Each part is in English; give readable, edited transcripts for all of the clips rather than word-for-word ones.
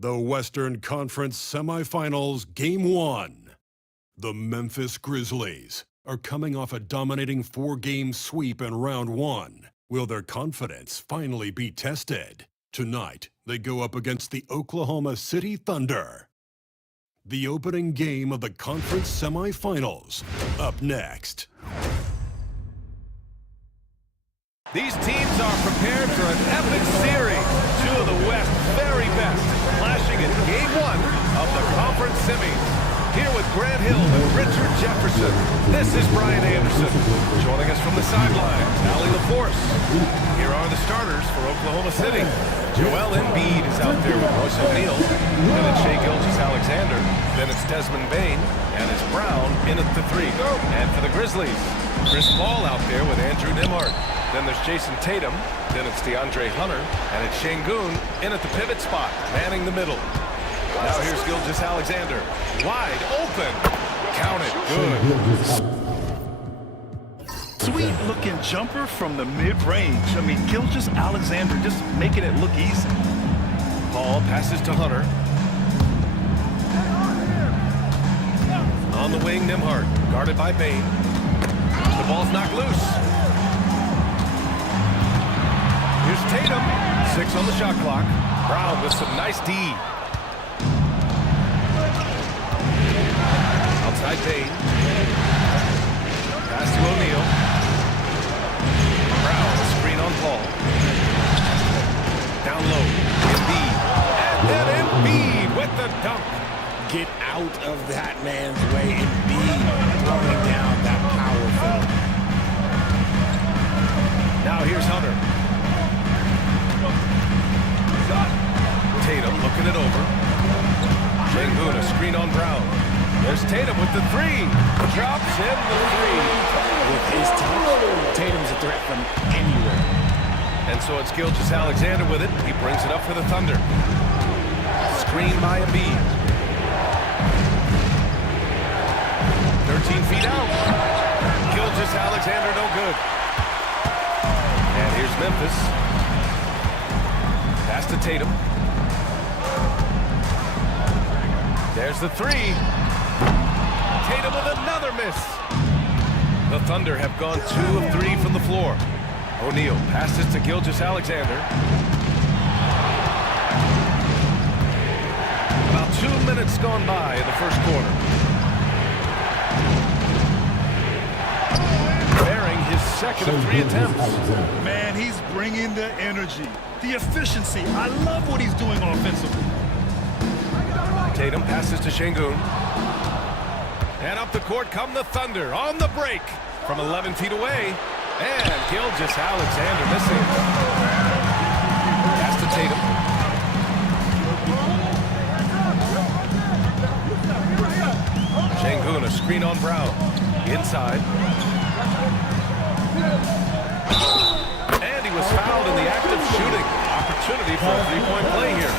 The Western Conference Semifinals Game 1. The Memphis Grizzlies are coming off a dominating 4-game sweep in Round 1. Will their confidence finally be tested? Tonight, they go up against the Oklahoma City Thunder. The opening game of the conference semifinals, up next. These teams are prepared for an epic series. Two of the West's very best, clashing in Game 1 of the conference semis. Here with Grant Hill and Richard Jefferson, this is Brian Anderson. Joining us from the sideline, Allie LaForce. Here are the starters for Oklahoma City. Joel Embiid is out there with Royce O'Neal. Then it's Shai Gilgeous-Alexander. Then it's Desmond Bane. And it's Brown in at the 3. And for the Grizzlies, Chris Paul out there with Andrew Nembhard. Then there's Jason Tatum. Then it's DeAndre Hunter. And it's Şengün in at the pivot spot, manning the middle. Now here's Gilgeous-Alexander. Wide open. Count it. Good. Sweet looking jumper from the mid-range. I mean, Gilgeous-Alexander just making it look easy. Paul passes to Hunter. On the wing, Nembhard, guarded by Bane. The ball's knocked loose. Here's Tatum. 6 on the shot clock. Brown with some nice D. Outside Bane. Pass to O'Neal. Brown, a screen on Paul. Down low, Embiid. And then Embiid with the dunk. Get out of that man's way. Embiid throwing down that power fill. Now here's Hunter. Tatum looking it over. Şengün, a screen on Brown. There's Tatum with the 3. Drops in the 3. With his touch, Tatum's a threat from anywhere. And so it's Gilgeous-Alexander with it. He brings it up for the Thunder. Screen by Embiid. 13 feet out. Gilgeous-Alexander no good. And here's Memphis. Pass to Tatum. There's the 3. Tatum with another miss. The Thunder have gone 2 of 3 from the floor. O'Neal passes to Gilgeous-Alexander. About 2 minutes gone by in the first quarter. Bearing his second of 3 attempts. Man, he's bringing the energy, the efficiency. I love what he's doing offensively. Tatum passes to Şengün. And up the court come the Thunder on the break from 11 feet away. And Gilgeous-Alexander missing. Pass to Tatum. Şengün, a screen on Brown. Inside. And he was fouled in the act of shooting. Opportunity for a three-point play here.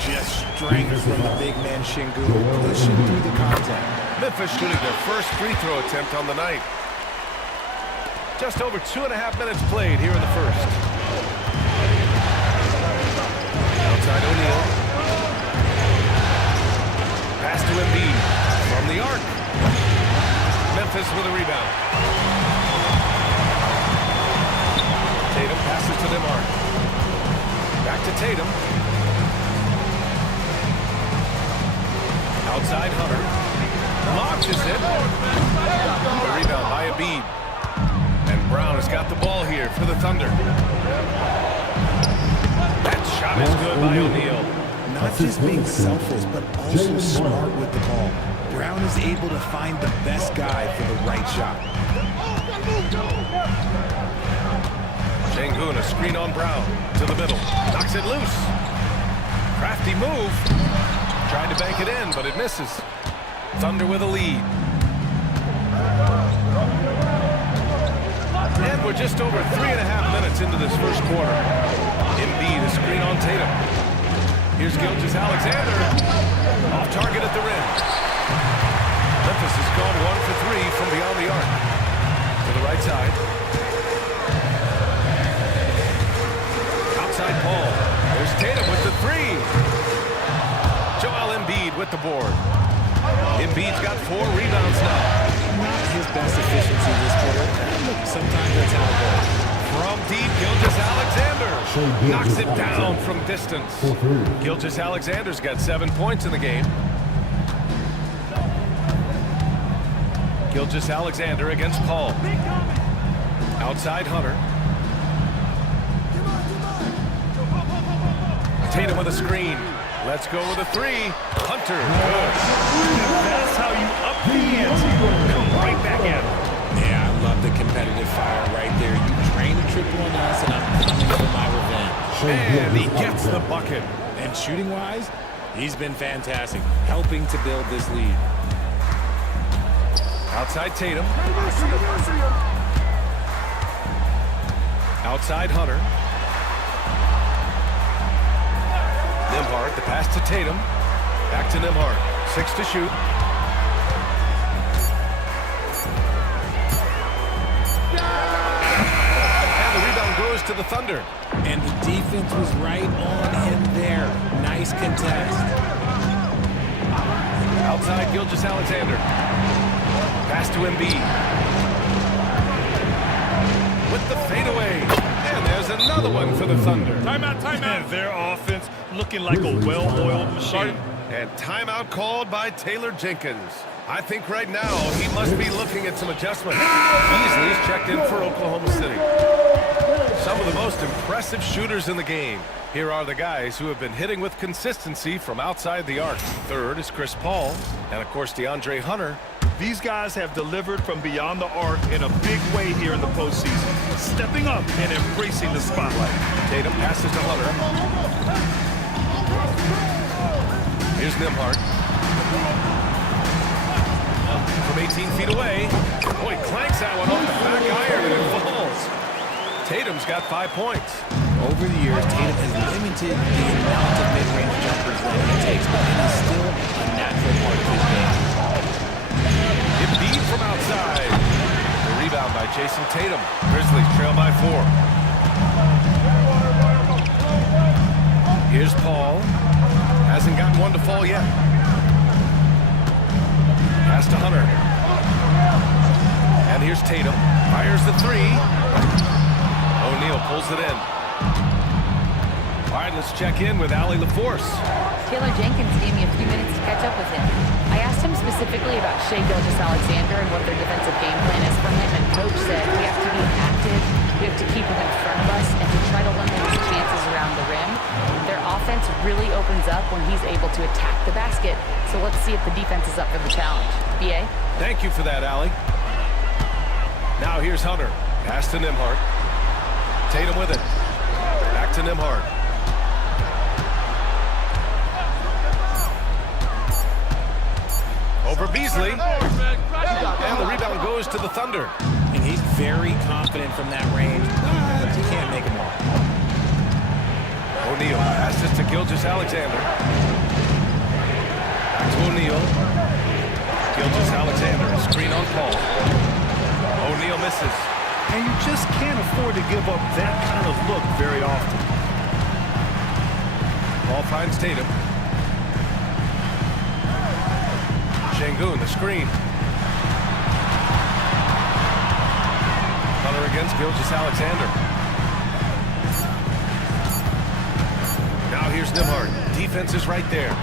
Just strength from the big man Şengün, pushing through the contact. Memphis shooting their first free throw attempt on the night. Just over 2.5 minutes played here in the first. Outside O'Neal. Pass to Embiid from the arc. Memphis with a rebound. Tatum passes to Nembhard. Back to Tatum. Outside Hunter. Launches it. A rebound by Embiid. And Brown has got the ball here for the Thunder. That shot is good by O'Neal. Not just being selfless, but also smart with the ball. Brown is able to find the best guy for the right shot. Şengün, a screen on Brown. To the middle. Knocks it loose. Crafty move. Tried to bank it in, but it misses. Thunder with a lead. And we're just over 3.5 minutes into this first quarter. Embiid, a screen on Tatum. Here's Gilgeous-Alexander. Off target at the rim. Memphis has gone 1 for 3 from beyond the arc. To the right side. Outside Paul. There's Tatum with the 3. the board. Embiid's got 4 rebounds now. Not his best efficiency this quarter. Look, sometimes that's how it goes. From deep, Gilgeous-Alexander knocks it down from distance. Gilgeous-Alexander's got 7 points in the game. Gilgeous-Alexander against Paul. Outside Hunter. Tatum with a screen. Let's go with a 3. Hunter, good. That's how you up the ante. Come right back at him. Yeah, I love the competitive fire right there. You drain a triple on us, and I'm coming for my revenge. And he gets the bucket. And shooting-wise, he's been fantastic, helping to build this lead. Outside Tatum. Outside Hunter. Nembhard, the pass to Tatum. Back to Nembhard. 6 to shoot. And the rebound goes to the Thunder. And the defense was right on him there. Nice contest. Outside Gilgeous-Alexander. Pass to Embiid. With the fadeaway. And there's another one for the Thunder. Timeout, timeout. And their offense looking like a well-oiled machine. And timeout called by Taylor Jenkins. I think right now he must be looking at some adjustments. Beasley's checked in for Oklahoma City. Some of the most impressive shooters in the game. Here are the guys who have been hitting with consistency from outside the arc. Third is Chris Paul. And of course, DeAndre Hunter. These guys have delivered from beyond the arc in a big way here in the postseason, stepping up and embracing the spotlight. Tatum passes to Hunter. Here's Nembhard. From 18 feet away. Oh, he clanks that one off the back iron and it falls. Tatum's got 5 points. Over the years, Tatum has limited the amount of mid-range jumpers that he takes, but it is still a natural part of his game. Embiid from outside. The rebound by Jason Tatum. Grizzlies trail by 4. Here's Paul. Hasn't gotten one to fall yet. Pass to Hunter. And here's Tatum. Fires the 3. O'Neal pulls it in. All right, let's check in with Allie LaForce. Taylor Jenkins gave me a few minutes to catch up with him. I asked him specifically about Shai Gilgeous-Alexander and what their defensive game plan is for him, and Coach said we have to be active, we have to keep him in front of us, and to try to limit his chances around the rim. Their offense really opens up when he's able to attack the basket, so let's see if the defense is up for the challenge. B.A.? Thank you for that, Allie. Now here's Hunter. Pass to Nembhard. Tatum with it. Back to Nembhard. Over Beasley. And the rebound goes to the Thunder. And he's very confident from that range, but he can't make them all. O'Neal passes to Gilgeous-Alexander. Back to O'Neal. Gilgeous-Alexander, a screen on Paul. O'Neal misses. And you just can't afford to give up that kind of look very often. Paul finds Tatum. Şengün, the screen. Hunter against Gilgeous-Alexander. Now here's Nembhard. Defense is right there.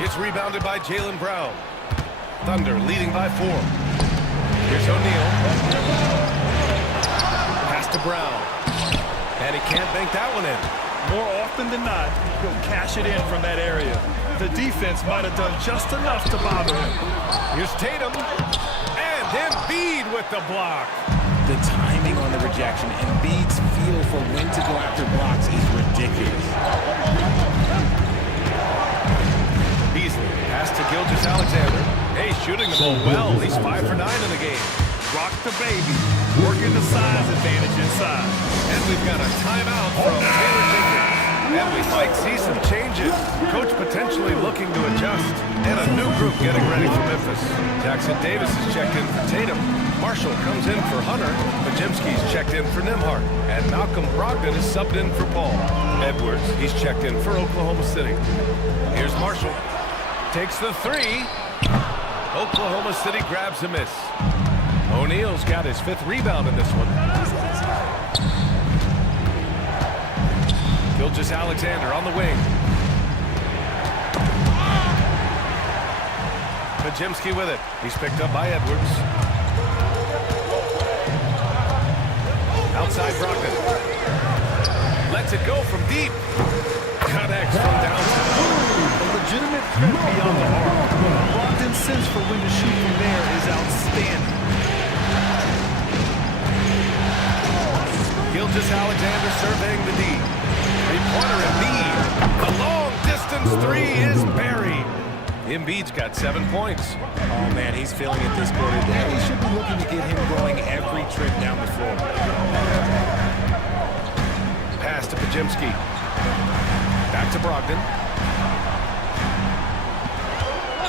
It's rebounded by Jaylen Brown. Thunder leading by 4. Here's O'Neal. Pass to Brown. And he can't bank that one in. More often than not, he'll cash it in from that area. The defense might have done just enough to bother him. Here's Tatum. And Embiid with the block. The timing on the rejection, Embiid's feel for when to go after blocks is ridiculous. Beasley, pass to Gilgeous-Alexander. Hey, shooting the ball well. He's 5 for 9 in the game. Rock the baby, working the size advantage inside. And we've got a timeout from Taylor Jenkins. And we might see some changes. Coach potentially looking to adjust. And a new group getting ready for Memphis. Jackson Davis is checked in for Tatum. Marshall comes in for Hunter. Podziemski's checked in for Nembhard. And Malcolm Brogdon is subbed in for Paul. Edwards, he's checked in for Oklahoma City. Here's Marshall. Takes the three. Oklahoma City grabs a miss. O'Neal's got his 5th rebound in this one. Gilgeous-Alexander on the wing. Pajemski with it. He's picked up by Edwards. Outside Brogdon. Lets it go from deep. Connects from downtown. A legitimate threat beyond the arc. Brogdon's sense for when to shoot from there is outstanding. Gilgeous-Alexander surveying the D. Three-pointer Embiid. The long-distance three is buried. Embiid's got 7 points. Oh, man, he's feeling it this quarter. He should be looking to get him going every trip down the floor. Pass to Pajemski. Back to Brogdon.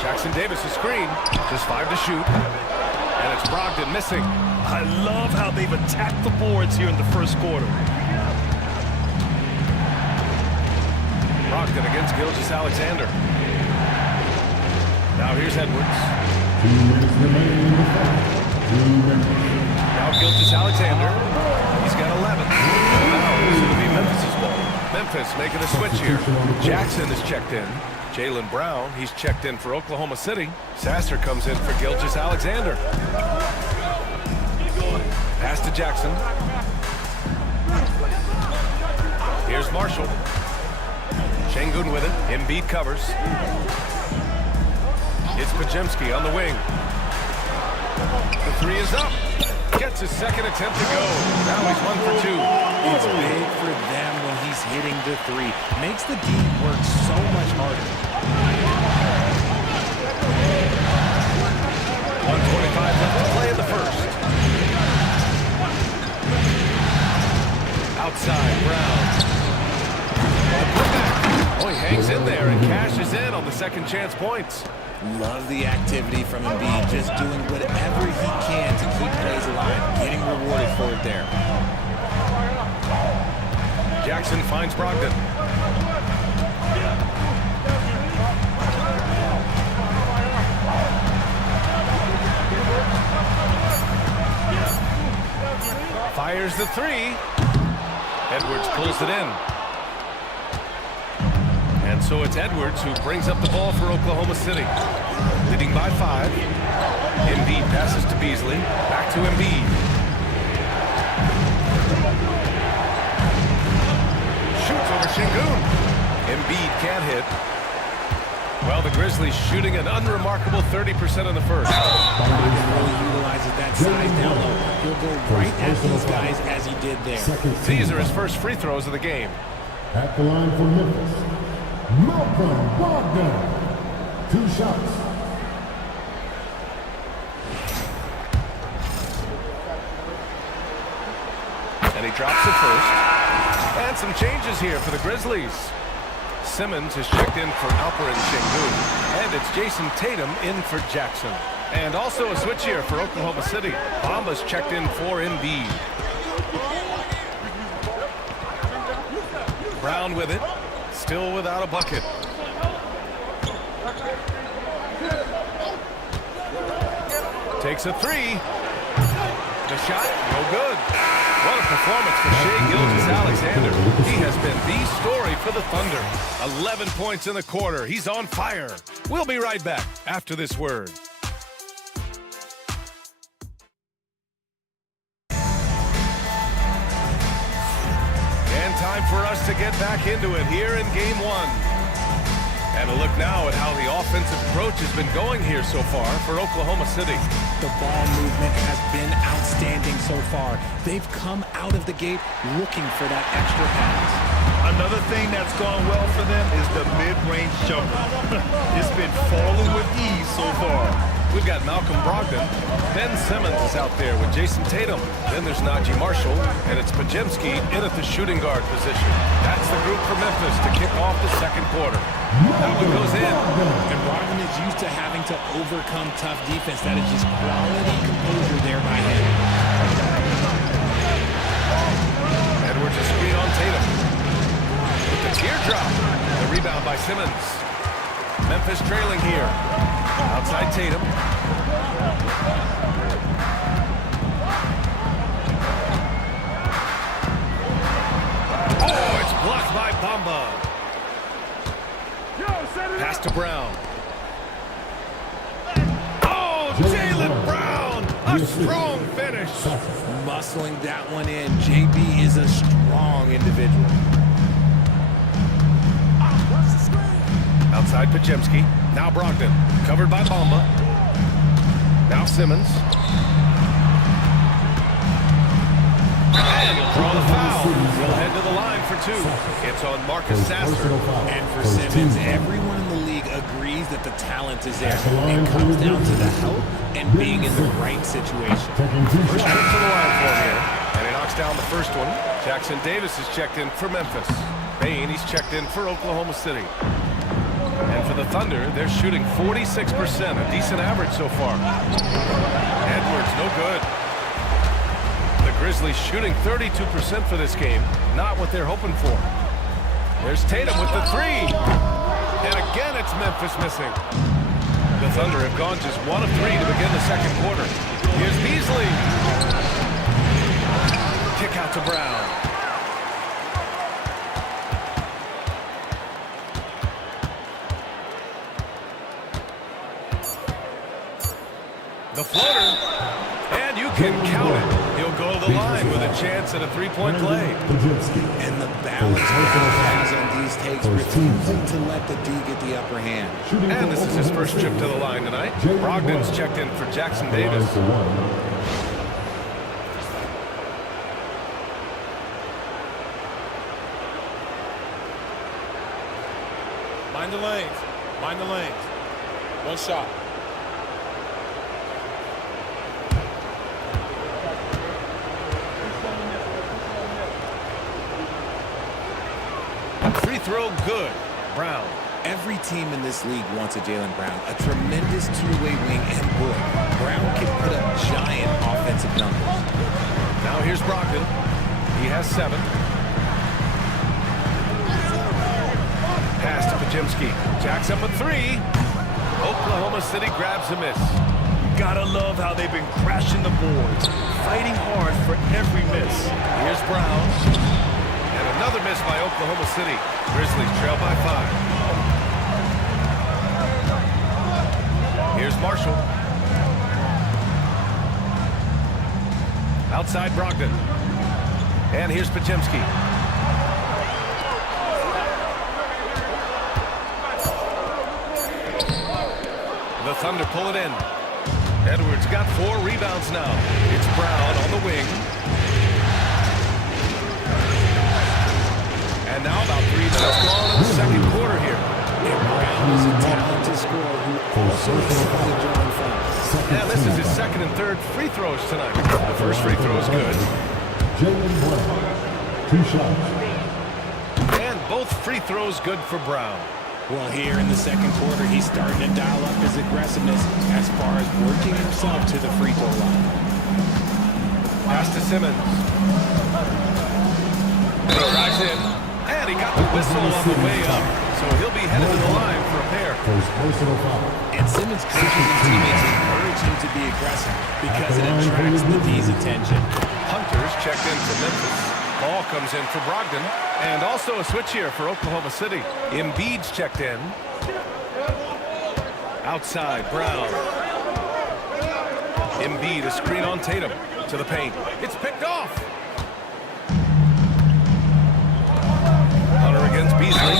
Jackson Davis a screen. Just 5 to shoot. And it's Brogdon missing. I love how they've attacked the boards here in the first quarter. Brogdon against Gilgeous-Alexander. Now here's Edwards. Now Gilgeous-Alexander. He's got 11. Now it's going to be Memphis' ball. Memphis making a switch here. Jackson is checked in. Jaylen Brown, he's checked in for Oklahoma City. Sasser comes in for Gilgeous-Alexander. Pass to Jackson. Here's Marshall. Şengün with it. Embiid covers. It's Pajemski on the wing. The three is up. Gets his second attempt to go. Now he's 1 for 2. It's big for them when he's hitting the three. Makes the D work so much harder. 1:25 left to play in the first. Outside, Brown. Oh, he hangs in there and cashes in on the second chance points. Love the activity from Embiid, just doing whatever he can to keep plays alive, getting rewarded for it there. Jackson finds Brogdon. Fires the three. Edwards pulls it in. And so it's Edwards who brings up the ball for Oklahoma City. Leading by 5. Embiid passes to Beasley. Back to Embiid. Shoots over Şengün. Embiid can't hit. Well, the Grizzlies shooting an unremarkable 30% in the first. Brogdon really utilizes that size down low. He'll go right at these guys as he did there. These are his first free throws of the game. At the line for Memphis, Malcolm Brogdon. 2 shots. And he drops it first. And some changes here for the Grizzlies. Simmons is checked in for Alperen Şengün. And it's Jason Tatum in for Jackson. And also a switch here for Oklahoma City. Bamba's checked in for Embiid. Brown with it. Still without a bucket. Takes a three. The shot, no good. What a performance for Shai Gilgeous-Alexander. He has been the story for the Thunder. 11 points in the quarter. He's on fire. We'll be right back after this word. And time for us to get back into it here in Game 1. And a look now at how the offensive approach has been going here so far for Oklahoma City. The ball movement has been outstanding so far. They've come out of the gate looking for that extra pass. Another thing that's gone well for them is the mid-range jumper. It's been falling with ease so far. We've got Malcolm Brogdon. Ben Simmons is out there with Jason Tatum. Then there's Najee Marshall, and it's Pajemski in at the shooting guard position. That's the group for Memphis to kick off the second quarter. That one goes in. And Brogdon is used to having to overcome tough defense. That is just quality composure there by him. Edwards a screen on Tatum. With the teardrop. The rebound by Simmons. Memphis trailing here. Outside Tatum. Oh, it's blocked by Bamba. Pass to Brown. Oh, Jaylen Brown! A strong finish. Muscling that one in. JB is a strong individual. Outside Pajemski. Now Brogdon. Covered by Bamba. Now Simmons. And he'll draw the foul. He'll head to the line for two. It's on Marcus Sasser. And for Simmons, everyone in the league agrees that the talent is there. It comes down to the help and being in the right situation. First trip to the line for him here. And he knocks down the first one. Jackson Davis is checked in for Memphis. Bain, he's checked in for Oklahoma City. And for the Thunder, they're shooting 46%, a decent average so far. Edwards, no good. The Grizzlies shooting 32% for this game. Not what they're hoping for. There's Tatum with the three. And again, it's Memphis missing. The Thunder have gone just 1 of 3 to begin the second quarter. Here's Beasley. Kick out to Brown. The floater, and you can count it. He'll go to the line with a chance at a three-point play. And the balance Brown has on these takes, refusing to let the D get the upper hand. And this is his first trip to the line tonight. Brogdon's checked in for Jackson Davis. Mind the lanes. Mind the lanes. One shot. Free throw good. Brown. Every team in this league wants a Jaylen Brown, a tremendous two-way wing, and boy, Brown can put up giant offensive numbers. Now here's Brogdon. He has 7. Pass to Pajemski. Jacks up a 3. Oklahoma City grabs a miss. Gotta love how they've been crashing the boards, fighting hard for every miss. Here's Brown. And another miss by Oklahoma City. Grizzlies trail by 5. Here's Marshall. Outside Brogdon. And here's Pajemski. The Thunder pull it in. Edwards got 4 rebounds now. It's Brown on the wing. And now about 3 minutes gone in the second quarter here. And Brown is a talented scorer who also excels at drawing fouls. And this is his second and third free throws tonight. The first free throw is good. Jaylen Brown, 2 shots. And both free throws good for Brown. Well, here in the second quarter, he's starting to dial up his aggressiveness as far as working himself to the free throw line. Pass to Simmons. He drives in. And he got the whistle on the way up. So he'll be headed to the line for a pair. First personal foul. And Simmons' coaches and teammates encourage him to be aggressive because it attracts the D's attention. Hunter's checked in for Memphis. Ball comes in for Brogdon. And also a switch here for Oklahoma City. Embiid's checked in. Outside, Brown. Embiid, a screen on Tatum. To the paint. It's picked off. Hunter against Beasley.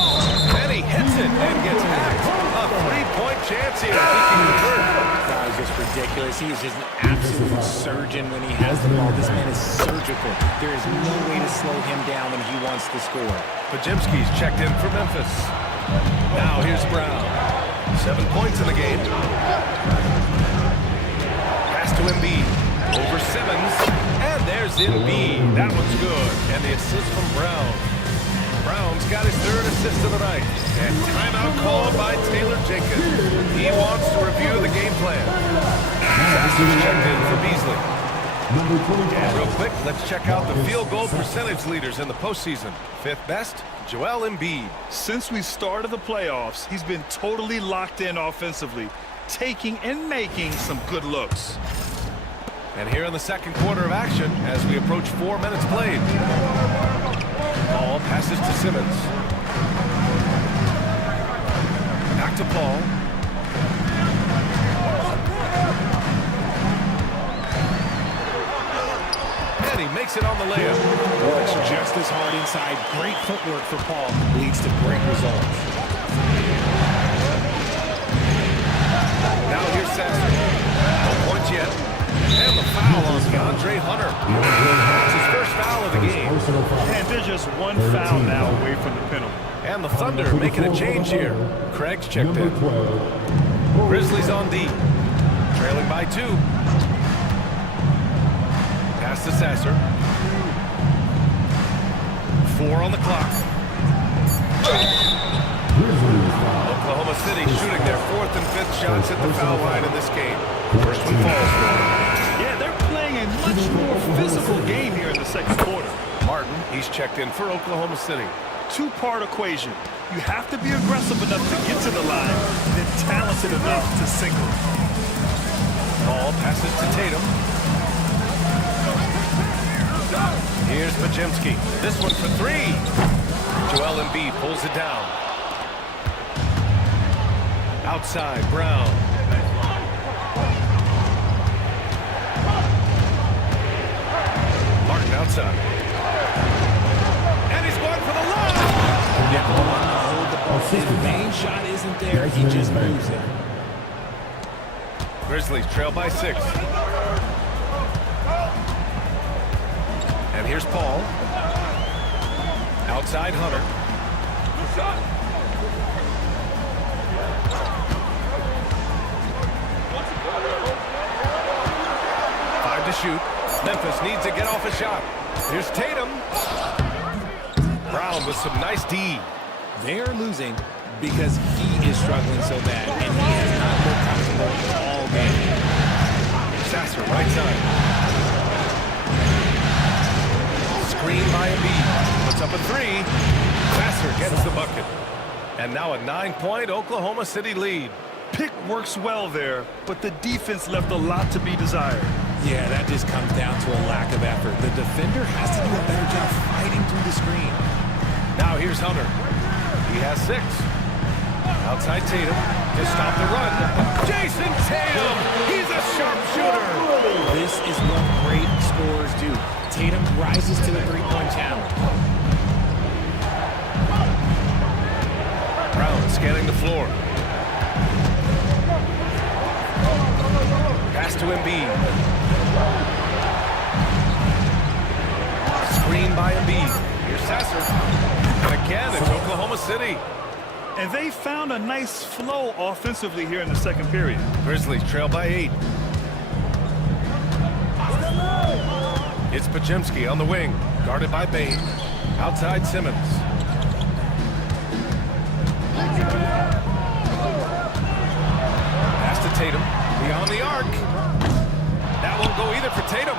And he hits it and gets hacked. A 3-point chance here. He can convert. That was just ridiculous. He is just an absolute surgeon when he has the ball. This man is surgical. There is no way to slow him down when he wants to score. Pajemski's checked in for Memphis. Now here's Brown. 7 points in the game. Pass to Embiid. Over Simmons. And there's Embiid. That one's good. And the assist from Brown. Brown's got his 3rd assist of the night. And timeout called by Taylor Jenkins. He wants to review the game plan. Sasser's checked in for Beasley. Number 25. And real quick, let's check out the field goal percentage leaders in the postseason. Fifth best, Joel Embiid. Since we started the playoffs, he's been totally locked in offensively, taking and making some good looks. And here in the second quarter of action, as we approach 4 minutes played. Paul passes to Simmons. Back to Paul. And he makes it on the layup. Works just as hard inside. Great footwork for Paul. Leads to great results. Now here's Sasser. No points yet. And the foul on DeAndre Hunter. It's his first foul of the game. And they're just one foul now away from the penalty. And the Thunder making a change here. Craig's checked in. Grizzlies on D. Trailing by 2. Pass to Sasser. 4 on the clock. Oklahoma City shooting their 4th and 5th shots at the foul line in this game. First one falls for them. Yeah, they're playing a much more physical game here in the second quarter. Martin, he's checked in for Oklahoma City. Two-part equation. You have to be aggressive enough to get to the line, then talented enough to single. Ball passes to Tatum. Here's Podziemski. This one for 3. Joel Embiid pulls it down. Outside, Brown. Martin outside. And he's going for the lob. His main shot isn't there. He just moves it. Grizzlies trail by 6. And here's Paul. Outside Hunter. 5 to shoot. Memphis needs to get off a shot. Here's Tatum. Brown with some nice D. They're losing because he is struggling so bad, and he has not looked comfortable all game. Sasser, right side. Screen by Embiid. Puts up a 3. Sasser gets the bucket. And now a 9-point Oklahoma City lead. Pick works well there, but the defense left a lot to be desired. Yeah, that just comes down to a lack of effort. The defender has to do a better job fighting through the screen. Now here's Hunter. He has 6. Outside Tatum to stop the run. Jason Tatum! He's a sharpshooter! This is what great scorers do. Tatum rises to the three-point challenge. Brown scanning the floor. Pass to Embiid. Screen by Embiid. Here's Sasser. And again, it's Oklahoma City. And they found a nice flow offensively here in the second period. Grizzlies trail by 8. It's Podziemski on the wing, guarded by Bain. Outside Simmons. Pass to Tatum. Beyond the arc. That won't go either for Tatum.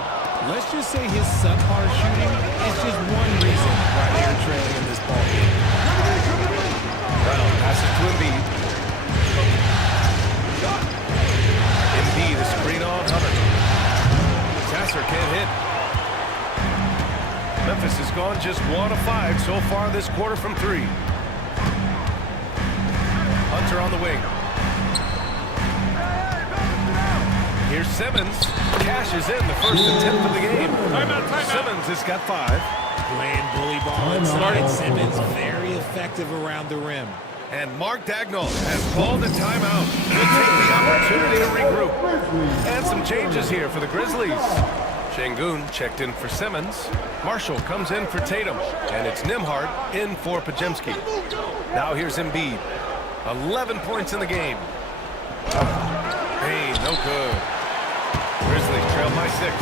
Let's just say his subpar shooting is just one reason why they're trailing in this ball game. Brown passes to Embiid. Embiid, a screen on Hunter. Sasser can't hit. Memphis has gone just 1 of 5 so far this quarter from 3. Hunter on the wing. Here's Simmons. Cashes in the first attempt of the game. Simmons has got 5. Playing bully ball inside. Simmons very effective around the rim. And Mark Dagnall has called a timeout. He'll take the opportunity to regroup. And some changes here for the Grizzlies. Şengün checked in for Simmons. Marshall comes in for Tatum. And it's Nembhard in for Podziemski. Now here's Embiid. 11 points in the game. Hey, no good. Grizzlies trail by 6.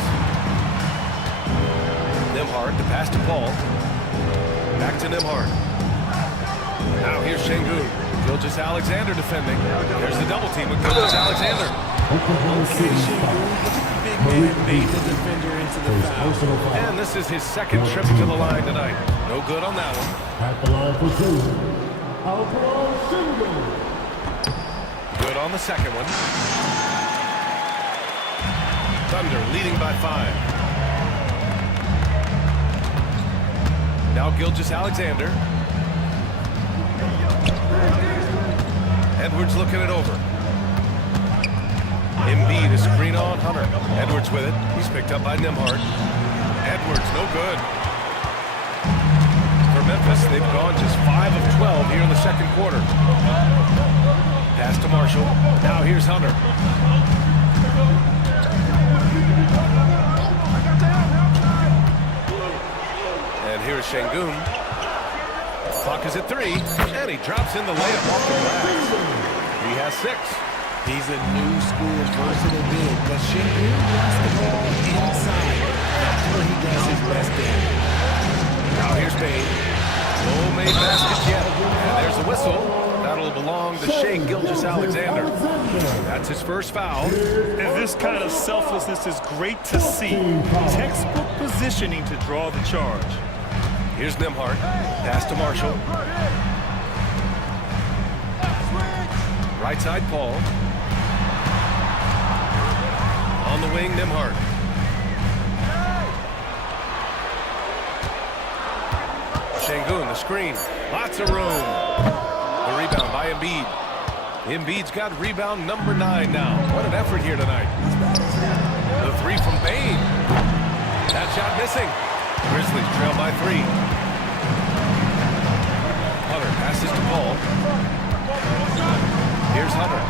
Nembhard to pass to Paul. Back to Nembhard. Now here's Şengün. Gilgeous-Alexander defending. There's the double team with Gilgeous-Alexander. Okay, Şengün, look at the big and made the defender into the foul. And this is his second trip to the line tonight. No good on that one. At the line for two, Alpha Single. Good on the second one. Thunder leading by 5. Now Gilgeous-Alexander. Edwards looking it over. Embiid, a screen on Hunter. Edwards with it. He's picked up by Nembhard. Edwards, no good. For Memphis, they've gone just 5 of 12 here in the second quarter. Pass to Marshall. Now here's Hunter. And here's Şengün. Clock is at 3, and he drops in the layup off the glass. He has 6. He's a new school versatile big, but Şengün wants the ball inside. That's where he does his best damage. Now here's Bane. No made baskets yet. And there's a whistle. That'll belong to Shai Gilgeous-Alexander. That's his first foul. And this kind of selflessness is great to see. Textbook positioning to draw the charge. Here's Nembhard. Pass to Marshall. Right side, Paul. On the wing, Nembhard. Şengün, the screen. Lots of room. The rebound by Embiid. Embiid's got rebound number 9 now. What an effort here tonight. The 3 from Bane. That shot missing. Grizzlies trail by 3. Hunter passes to Paul. Here's Hunter.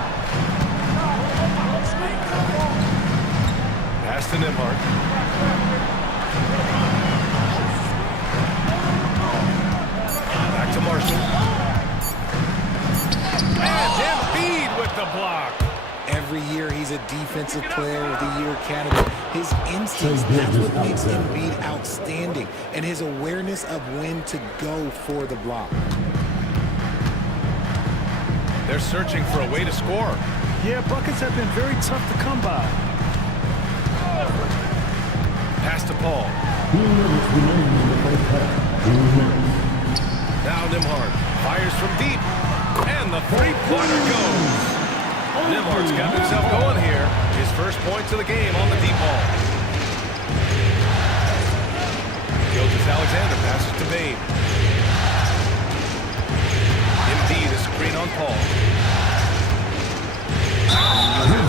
Pass to Nembhard. Back to Marshall. And Embiid with the block. Every year he's a Defensive Player of the Year candidate. His instincts, that's what makes Embiid outstanding, and his awareness of when to go for the block. They're searching for a way to score. Yeah, buckets have been very tough to come by. Pass to Paul. 2 minutes remaining in the first half. 2 minutes. Now Nembhard fires from deep. And the three-pointer goes. Nembhard's got himself going here. His first points of the game on the deep ball. Gilgeous-Alexander passes to Bane. Embiid, a screen on Paul.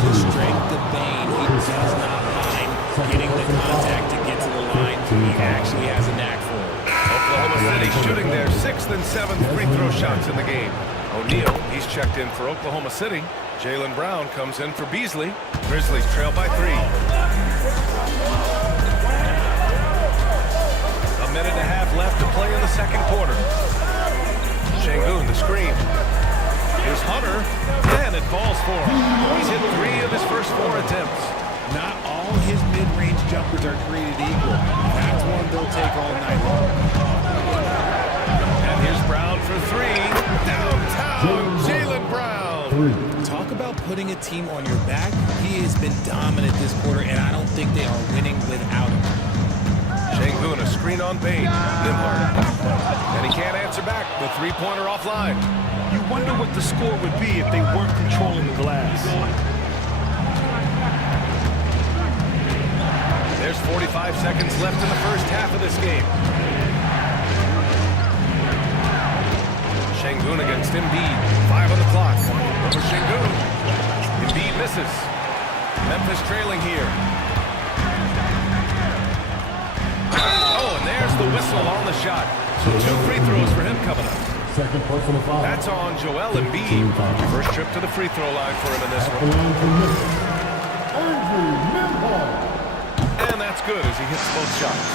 The strength of Bane, he does not mind getting the contact to get to the line. He actually has a knack for it. Oklahoma City shooting their 6th and 7th free throw shots in the game. O'Neal, he's checked in for Oklahoma City. Jaylen Brown comes in for Beasley. Grizzlies trail by 3. A minute and a half left to play in the second quarter. Şengün, the screen. Here's Hunter, and it falls for him. He's hit 3 of his first 4 attempts. Not all his mid-range jumpers are created equal. That's one they'll take all night long. And here's Brown for 3. Downtown, Jaylen Brown. Talk about putting a team on your back. He has been dominant this quarter, and I don't think they are winning without him. Şengün, a screen on Bane. Nembhard. And he can't answer back. The three-pointer offline. You wonder what the score would be if they weren't controlling the glass. There's 45 seconds left in the first half of this game. Şengün against Embiid. 5 on the clock. Over Şengün. Embiid misses. Memphis trailing here. Oh, and there's the whistle on the shot. So 2 free throws for him coming up. Second personal foul. That's on Joel Embiid. First trip to the free throw line for him in this At the one. line for Memphis, Andrew Nembhard. And that's good as he hits both shots.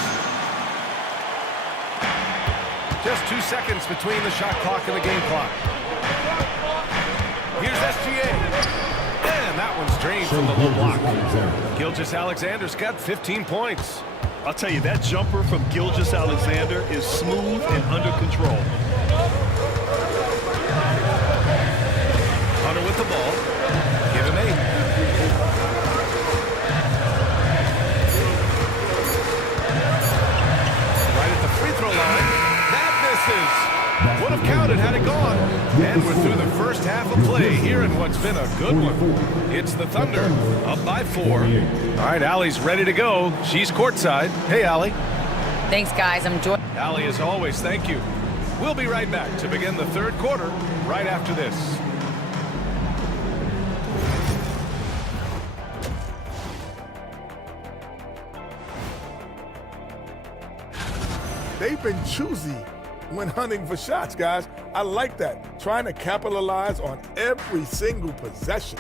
Just 2 seconds between the shot clock and the game clock. Here's SGA. And that one's drained from the low block. Gilgeous-Alexander's got 15 points. I'll tell you, that jumper from Gilgeous-Alexander is smooth and under control. Hunter with the ball. Give him 8. free throw line. That misses. Would have counted had it gone. And we're through the first half of play here in what's been a good one. It's the Thunder, up by 4. All right, Allie's ready to go. She's courtside. Hey, Allie. Thanks, guys. I'm enjoying. Allie, as always, thank you. We'll be right back to begin the third quarter right after this. They've been choosy when hunting for shots, guys. I like that. Trying to capitalize on every single possession.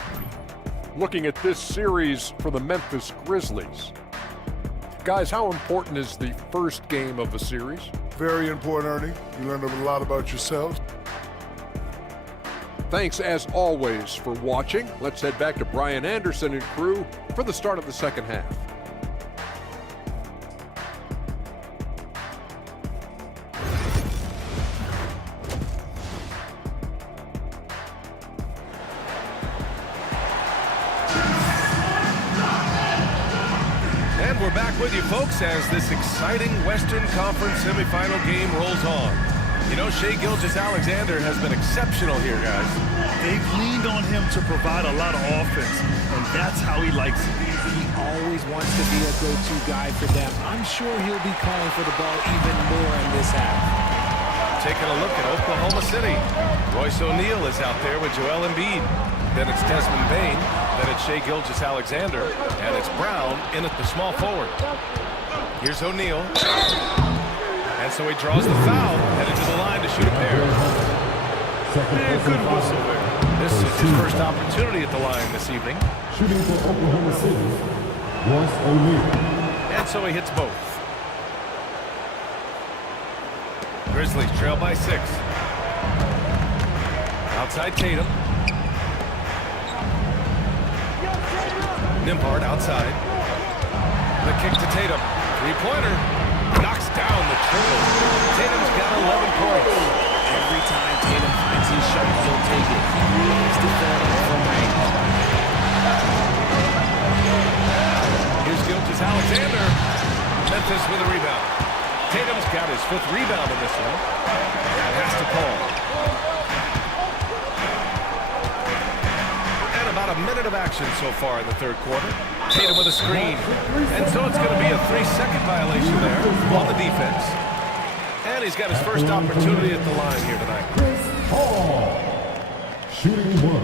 Looking at this series for the Memphis Grizzlies. Guys, how important is the first game of the series? Very important, Ernie. You learned a lot about yourselves. Thanks, as always, for watching. Let's head back to Brian Anderson and crew for the start of the second half. And we're back with you, folks, as this exciting Western Conference semifinal game rolls on. You know, Shai Gilgeous-Alexander has been exceptional here, guys. They've leaned on him to provide a lot of offense, and that's how he likes it. He always wants to be a go-to guy for them. I'm sure he'll be calling for the ball even more in this half. Taking a look at Oklahoma City. Royce O'Neal is out there with Joel Embiid. Then it's Desmond Bane. Then it's Shai Gilgeous-Alexander. And it's Brown in at the small forward. Here's O'Neal. And so he draws the foul, headed to the line to shoot a pair. Good whistle there. This is his first opportunity at the line this evening. Shooting for Oklahoma City, Royce O'Neal. And so he hits both. Grizzlies trail by 6. Outside Tatum. Nembhard outside. The kick to Tatum. Three-pointer. Knocks down the triple. Tatum's got 11 points. Every time Tatum finds his shot, he'll take it. He loves to fill it from range. Here's Gilgeous-Alexander. Memphis with a rebound. Tatum's got his 5th rebound in this one. Pass to Paul. And about a minute of action so far in the third quarter. Tatum with a screen. And so it's going to be a 3-second violation there on the defense. And he's got his first opportunity at the line here tonight. Paul, shooting 1.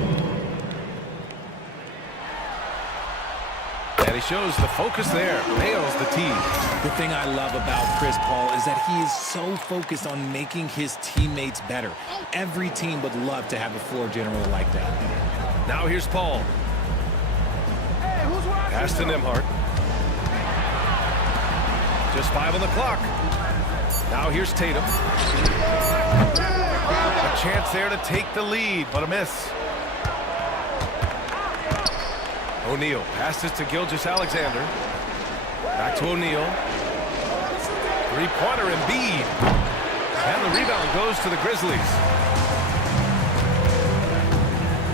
And he shows the focus there. Nails the tee. The thing I love about Chris Paul is that he is so focused on making his teammates better. Every team would love to have a floor general like that. Now here's Paul. Pass to Nembhard. Just 5 on the clock. Now here's Tatum. A chance there to take the lead, but a miss. O'Neal passes to Gilgeous-Alexander. Back to O'Neal. Three-pointer Embiid. And the rebound goes to the Grizzlies.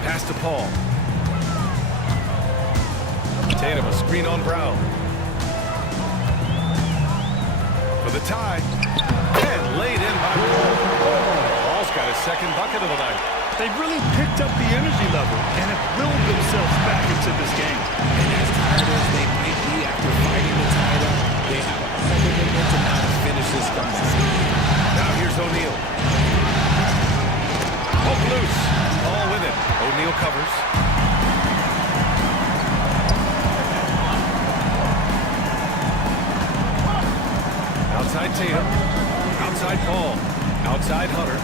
Pass to Paul. Tatum, a screen on Brown. For the tie. And laid in by Paul. Paul's got his 2nd bucket of the night. They've really picked up the energy level and have willed themselves back into this game. And as tired as they might be after fighting the title, they have all the momentum now to finish this comeback. Now here's O'Neal. Hook loose. All with it. O'Neal covers. Outside Tatum. Outside Paul. Outside Hunter.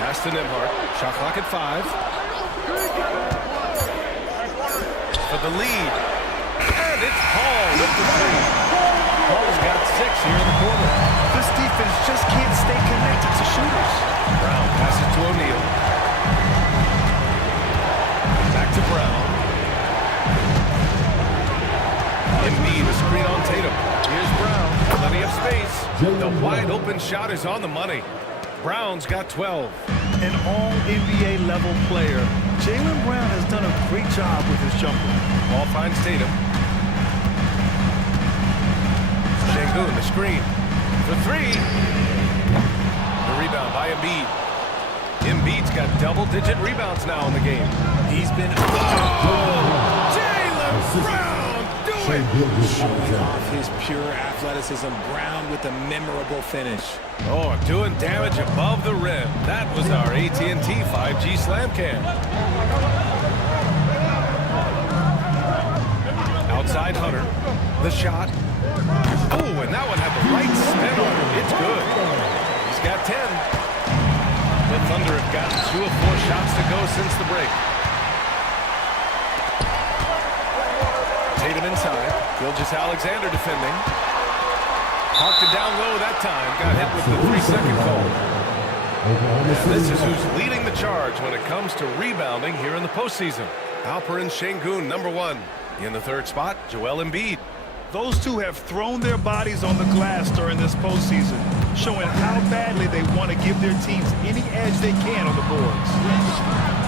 Pass to Nembhard. Shot clock at 5. For the lead. And it's Paul with the 3. Paul's got 6 here in the quarter. This defense just can't stay connected to shooters. Brown passes to O'Neal. Back to Brown. Embiid, a screen on Tatum. Here's Brown. Plenty of space. The wide open shot is on the money. Brown's got 12. An all-NBA level player. Jaylen Brown has done a great job with his jumper. Ball finds Tatum. Şengün, the screen. For three. The rebound by Embiid. Embiid's got double-digit rebounds now in the game. He's been Jaylen Brown, do it! showing off his pure athleticism. Brown with a memorable finish. Oh, doing damage above the rim. That was our AT&T 5G slam cam. Outside Hunter. The shot. Oh, and that one had the right spin on it. It's good. He's got 10. The Thunder have gotten 2 of 4 shots to go since the break. Tatum inside. Gilgeous-Alexander defending. Parked it down low that time. Got hit with the 3-second call. And this is who's leading the charge when it comes to rebounding here in the postseason. Alperen Şengün, number 1. In the third spot, Joel Embiid. Those two have thrown their bodies on the glass during this postseason, showing how badly they want to give their teams any edge they can on the boards.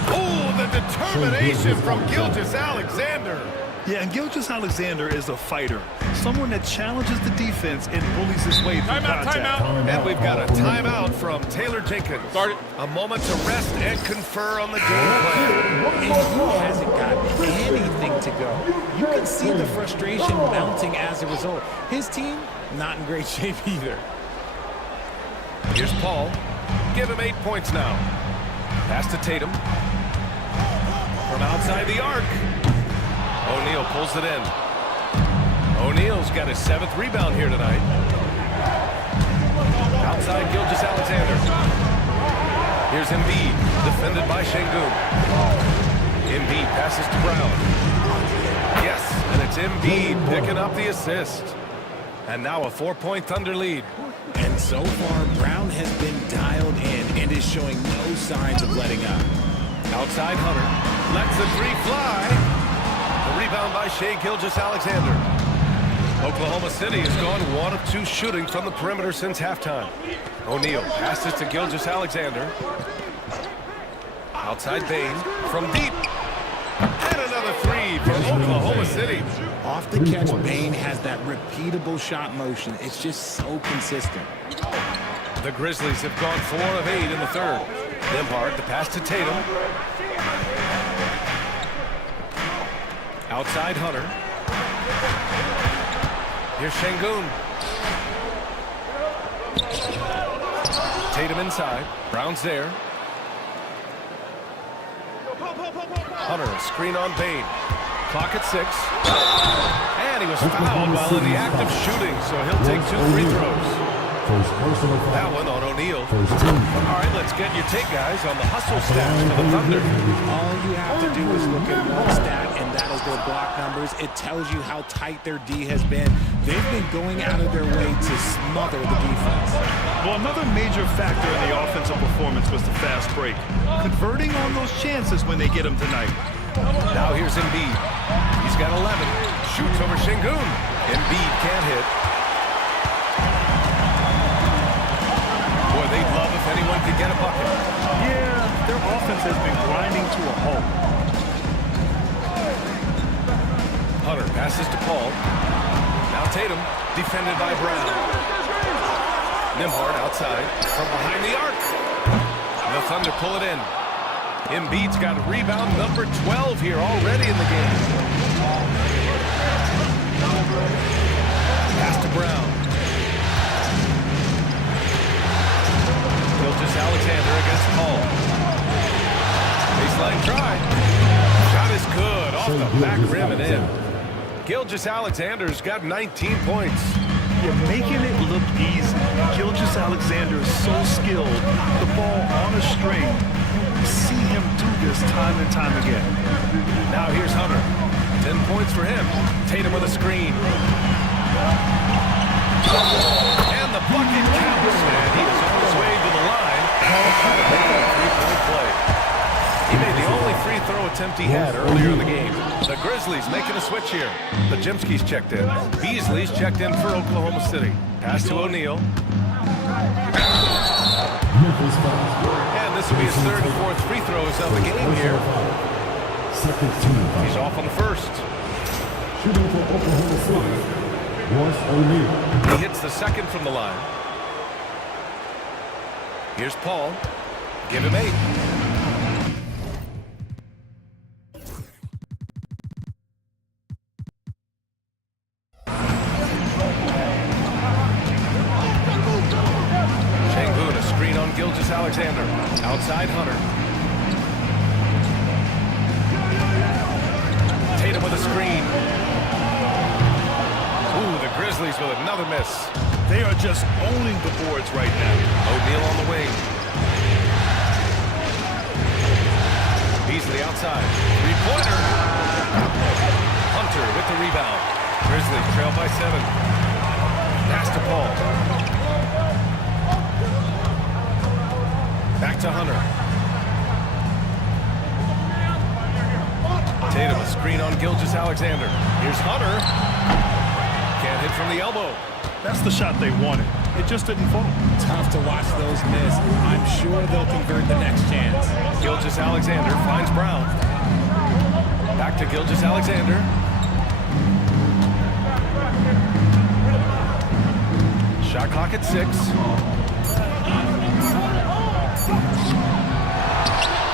Oh, the determination from Gilgeous-Alexander. Yeah, and Gilgeous-Alexander is a fighter, someone that challenges the defense and bullies his way through contact. And we've got a timeout from Taylor Jenkins. Start it. A moment to rest and confer on the game plan. And he hasn't got anything to go. You can see the frustration mounting as a result. His team, not in great shape either. Here's Paul. Give him 8 points now. Pass to Tatum. From outside the arc. O'Neal pulls it in. O'Neal's got his 7th rebound here tonight. Outside Gilgeous-Alexander. Here's Embiid, defended by Şengün. Embiid passes to Brown. Yes, and it's Embiid picking up the assist. And now a 4-point Thunder lead. And so far, Brown has been dialed in and is showing no signs of letting up. Outside Hunter. Lets the 3 fly. The rebound by Shai Gilgeous-Alexander. Oklahoma City has gone 1 of 2 shooting from the perimeter since halftime. O'Neal passes to Gilgeous-Alexander. Outside Bain from deep. And another 3 from Oklahoma City. Off the catch, Bain has that repeatable shot motion. It's just so consistent. The Grizzlies have gone 4 of 8 in the third. Nembhard, the pass to Tatum. Outside Hunter. Here's Şengün. Tatum inside. Brown's there. Hunter, a screen on Bain. Clock at 6. And he was fouled while in the act of shooting, so he'll take 2 free throws. That one on O'Neal. All right, let's get your take, guys, on the hustle stats for the Thunder. All you have to do is look at one stat, and that is their block numbers. It tells you how tight their D has been. They've been going out of their way to smother the defense. Well, another major factor in the offensive performance was the fast break, converting on those chances when they get them tonight. Now here's Embiid. He's got 11. Shoots over Şengün. Embiid can't hit. Boy, they'd love if anyone could get a bucket. Yeah, their offense has been grinding to a halt. Hunter passes to Paul. Now Tatum, defended by Brown. Nembhard outside from behind the arc. The Thunder pull it in. Embiid's got rebound number 12 here already in the game. Pass to Brown. Gilgeous-Alexander against Paul. Baseline try. Shot is good off the back rim and in. Gilgeous-Alexander's got 19 points. You're making it look easy. Gilgeous-Alexander is so skilled. The ball on a string. We see him do this time and time again. Now here's Hunter. 10 points for him. Tatum with a screen. And the bucket counts. And he is on his way to the line. Trying to make it a 3-point play. He made the only free throw attempt he had earlier in the game. The Grizzlies making a switch here. Bajemski's checked in. Beasley's checked in for Oklahoma City. Pass to O'Neal. And this will be his 3rd and 4th free throws of the game here. He's off on the first. Shooting for Oklahoma City, He hits the second from the line. Here's Paul. Give him 8. Şengün, a screen on Gilgeous-Alexander. Outside Hunter. Tatum with a screen. Ooh, the Grizzlies with another miss. They are just owning the boards right now. O'Neal on the wing. Beasley outside. Three-pointer. Hunter with the rebound. Grizzlies trail by 7. Pass to Paul. Back to Hunter. Tatum, a screen on Gilgeous-Alexander. Here's Hunter. Can't hit from the elbow. That's the shot they wanted. It just didn't fall. Tough to watch those miss. I'm sure they'll convert the next chance. Gilgeous-Alexander finds Brown. Back to Gilgeous-Alexander. Shot clock at 6.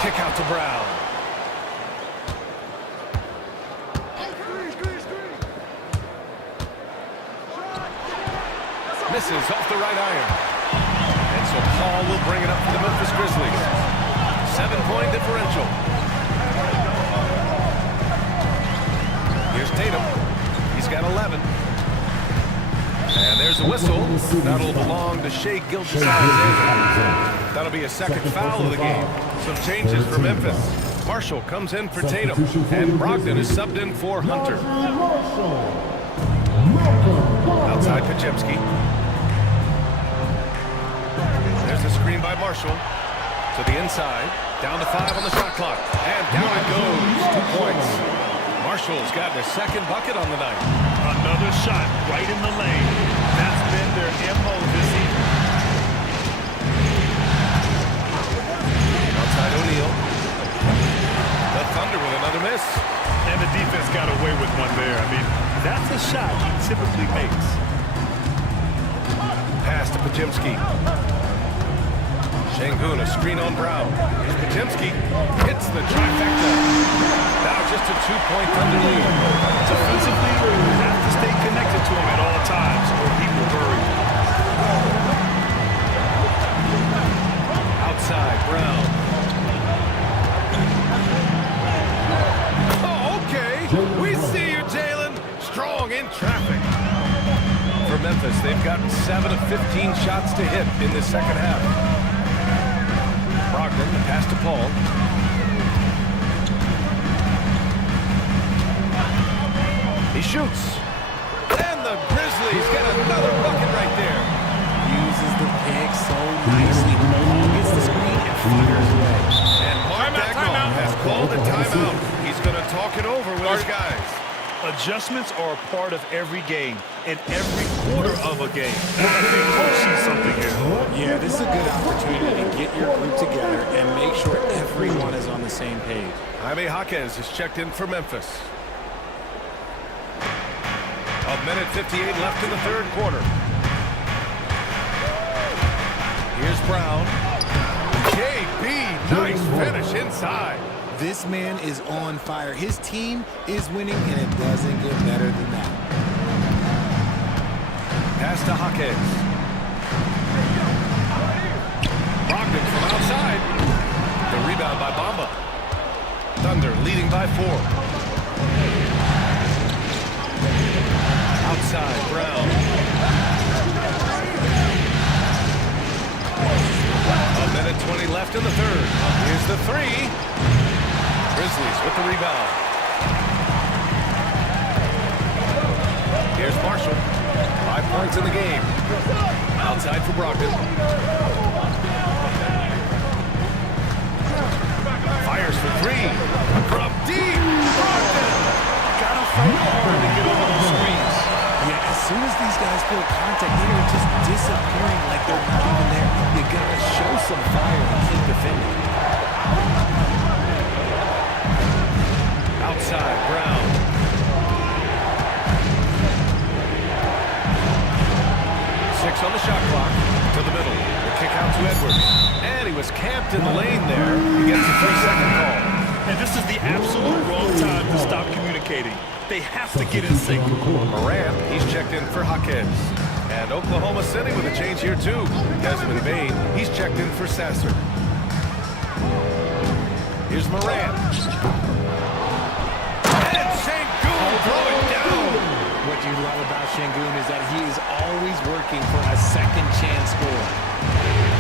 Kick out to Brown. Misses off the right iron. And so Paul will bring it up for the Memphis Grizzlies. 7-point differential. Here's Tatum. He's got 11. And there's a whistle. That'll belong to Shai Gilgeous-Alexander. That'll be a second foul of the game. Some changes for Memphis. Marshall comes in for Tatum. And Brogdon is subbed in for Hunter. Outside Podziemski. There's a screen by Marshall. To the inside. Down to 5 on the shot clock. And down it goes. 2 points. Marshall's gotten his second bucket on the night. Another shot right in the lane. That's been their MO this season. Outside O'Neal. The Thunder with another miss. And the defense got away with one there. I mean, that's a shot he typically makes. Pass to Podziemski. Şengün, a screen on Brown. Here's Podziemski. Hits the trifecta. Now just a 2-point Thunder lead. Defensively, you have to stay connected to him at all times or he will bury you. Outside, Brown. Oh, okay. We see you, Jalen. Strong in traffic. For Memphis, they've gotten 7 of 15 shots to hit in the second half. Brogdon, the pass to Paul. He shoots. And the Grizzlies get another bucket right there. Uses the pick so nicely. Paul gets the screen and fires away. And Mark Daigneault has called a timeout. He's going to talk it over with his guys. Adjustments are a part of every game and every quarter of a game. I think Coach sees something here. Yeah, this is a good opportunity to get your group together and make sure everyone is on the same page. Jaime Jaquez is checked in for Memphis. 1:58 left in the third quarter. Here's Brown. KB, nice finish inside. This man is on fire. His team is winning, and it doesn't get better than that. Pass to Jaquez. Brogdon from outside. The rebound by Bamba. Thunder leading by 4. Outside, Brown. 1:20 left in the third. Here's the 3. Grizzlies with the rebound. Here's Marshall. 5 points in the game. Outside for Brogdon. Fires for 3. From deep. Brogdon. Gotta fight hard to get over those screens. Yeah, as soon as these guys feel contact, they are just disappearing like they're not even there. You gotta show some fire and keep defending. Outside, Brown. 6 on the shot clock. To the middle. The kick out to Edwards. And he was camped in the lane there. He gets a 3-second call. And this is the absolute wrong time to stop communicating. They have to get in sync. Morant, he's checked in for Jaquez. And Oklahoma City with a change here too. Desmond Bain, he's checked in for Sasser. Here's Morant. And Şengün throw it down. What you love about Şengün is that he is always working for a second chance score.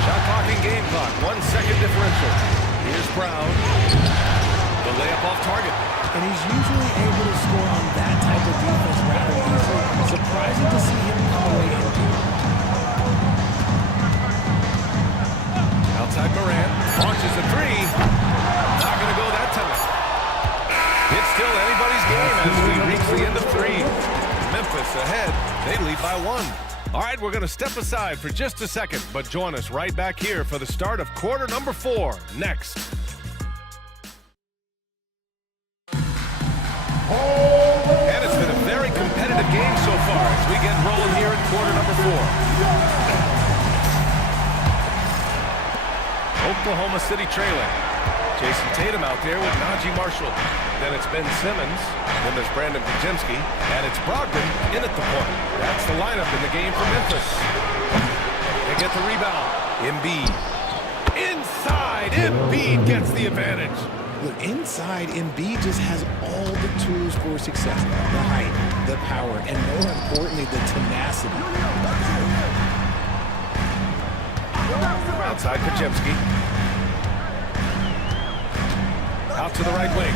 Shot clock and game clock, 1 second differential. Here's Brown. The layup off target. And he's usually able to score on that type of defense rather easily. Surprising to see him come away empty. Outside Morant, launches a 3. Not going to go that time. It's still anybody's game as we reach the end of 3. Memphis ahead. They lead by 1. All right, we're going to step aside for just a second, but join us right back here for the start of quarter number 4 next. And it's been a very competitive game so far as we get rolling here in quarter number 4. Oklahoma City trailing. Jason Tatum out there with Najee Marshall. Then it's Ben Simmons. Then there's Brandon Podziemski. And it's Brogdon in at the point. That's the lineup in the game for Memphis. They get the rebound. Embiid. Inside. Embiid gets the advantage. Look, inside, Embiid just has all the tools for success. The height, the power, and more importantly, the tenacity. Outside Podziemski. Out to the right wing.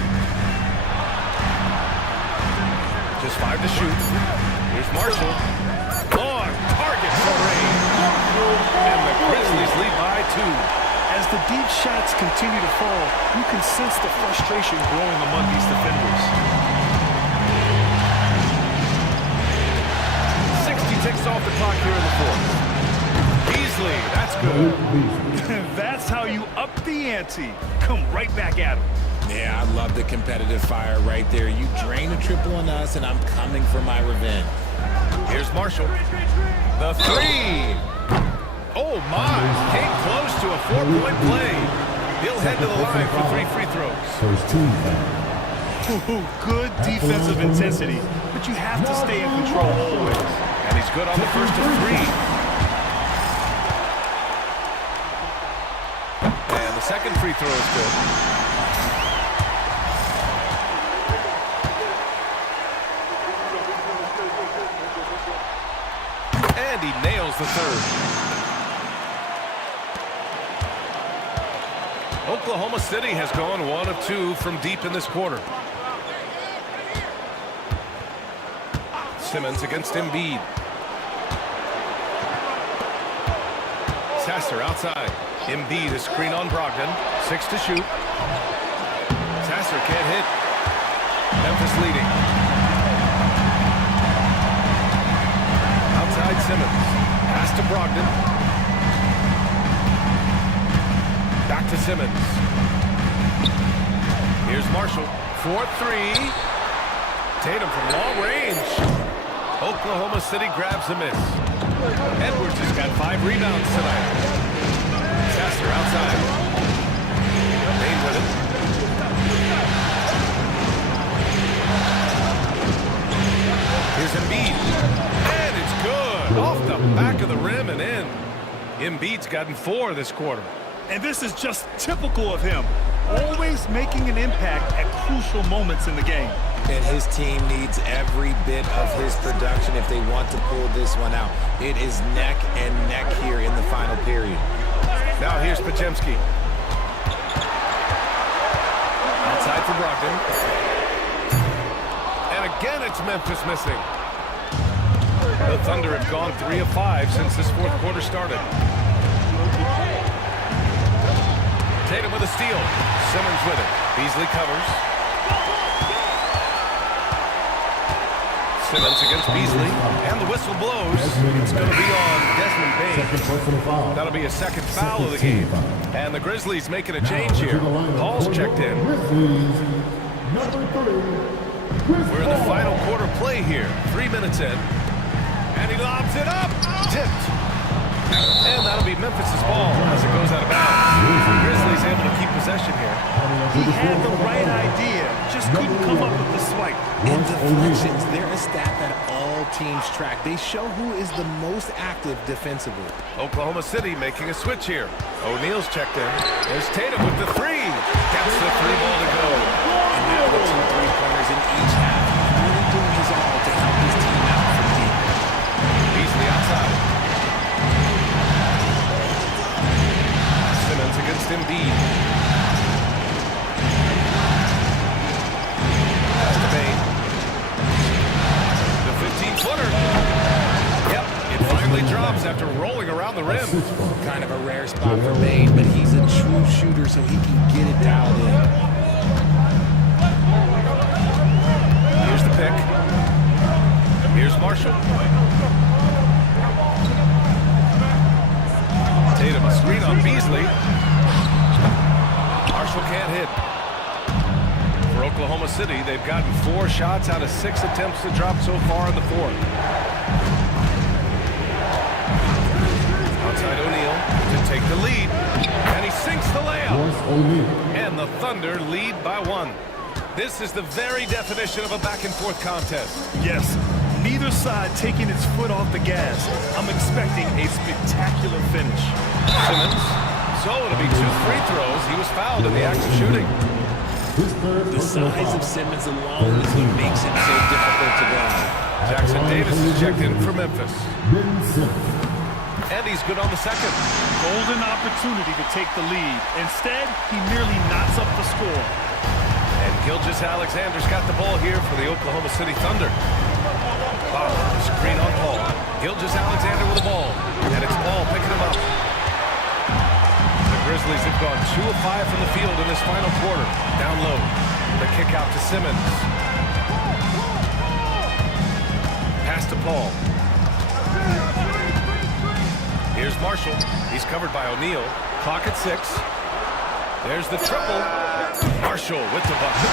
Just 5 to shoot. Here's Marshall. On target for Ray. And the Grizzlies lead by 2. As the deep shots continue to fall, you can sense the frustration growing among these defenders. 60 ticks off the clock here in the 4th. Beasley, that's good. That's how you up the ante. Come right back at him. Yeah, I love the competitive fire right there. You drain a triple on us, and I'm coming for my revenge. Here's Marshall. The 3. Oh, my. Came close to a 4-point play. He'll head to the line for 3 free throws. Ooh, good defensive intensity, but you have to stay in control always. And he's good on the first of 3. And the second free throw is good. And he nails the 3rd. Oklahoma City has gone 1 of 2 from deep in this quarter. Simmons against Embiid. Sasser outside. Embiid is screen on Brogdon. 6 to shoot. Sasser can't hit. Memphis leading. Outside Simmons. Pass to Brogdon. Back to Simmons. Here's Marshall. 4-3. Tatum from long range. Oklahoma City grabs a miss. Edwards has got 5 rebounds tonight. Sasser outside. Bain with it. Here's Embiid. And it's good. Off the back of the rim and in. Embiid's gotten 4 this quarter. And this is just typical of him. Always making an impact at crucial moments in the game. And his team needs every bit of his production if they want to pull this one out. It is neck and neck here in the final period. Now here's Podziemski. Outside for Brogdon. And again it's Memphis missing. The Thunder have gone 3 of 5 since this 4th quarter started. Tatum with a steal. Simmons with it. Beasley covers. Simmons against Beasley. And the whistle blows. It's going to be on Desmond Bain. That'll be a second foul of the game. And the Grizzlies making a change here. Paul's checked in. We're in the final quarter play here. 3 minutes in. And he lobs it up. Tipped. Memphis' ball as it goes out of bounds. Grizzlies able to keep possession here. He had the right idea, just couldn't come up with the swipe. And deflections, they're a stat that all teams track. They show who is the most active defensively. Oklahoma City making a switch here. O'Neal's checked in. There's Tatum with the three. That's the three ball to go. And now with 2 3-pointers in each half, he's really doing his all to help his team out from deep. Beasley outside. Simmons against Embiid. Pass to Bane. The 15-footer. Yep, it finally drops after rolling around the rim. Kind of a rare spot for Bane, but he's a true shooter, so he can get it dialed in. Here's the pick. Here's Marshall. Tatum, a screen on Beasley. Marshall can't hit. For Oklahoma City, they've gotten 4 shots out of 6 attempts to drop so far in the fourth. Outside O'Neal to take the lead. And he sinks the layup. And the Thunder lead by 1. This is the very definition of a back-and-forth contest. Yes, neither side taking its foot off the gas. I'm expecting a spectacular finish. Simmons. So it'll be 2 free throws. He was fouled in the act of shooting. The size of Simmons alone is what makes him so difficult to guard. Jackson Davis is checked in for Memphis. And he's good on the second. Golden opportunity to take the lead. Instead, he merely knots up the score. And Gilgeous-Alexander's got the ball here for the Oklahoma City Thunder. Screen on Paul. Gilgeous-Alexander with the ball. And it's Paul picking him up. The Grizzlies have gone 2 of 5 from the field in this final quarter. Down low. The kick out to Simmons. Pass to Paul. Here's Marshall. He's covered by O'Neal. Clock at 6. There's the triple. Marshall with the bucket.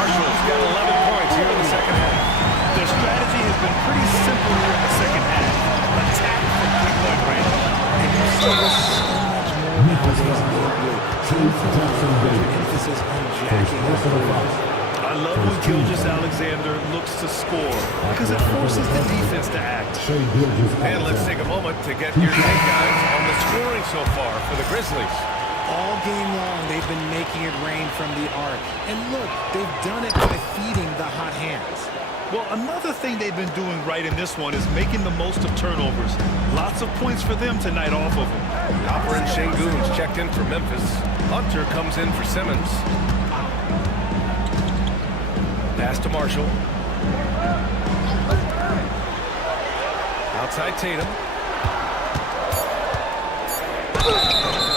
Marshall's got 11 points here in the second half. Their strategy has been pretty simple here in the second half. Attack from 3-point range. And you see this so much more nowadays in the NBA. Teams have emphasis on jacking up the ball. I love when Gilgeous-Alexander looks to score because it forces the defense to act. And let's take a moment to get your take, guys, on the scoring so far for the Grizzlies. All game long, they've been making it rain from the arc. And look, they've done it by feeding the hot hands. Well, another thing they've been doing right in this one is making the most of turnovers. Lots of points for them tonight off of them. Hopper and Şengün's checked in for Memphis. Hunter comes in for Simmons. Pass to Marshall. Outside Tatum.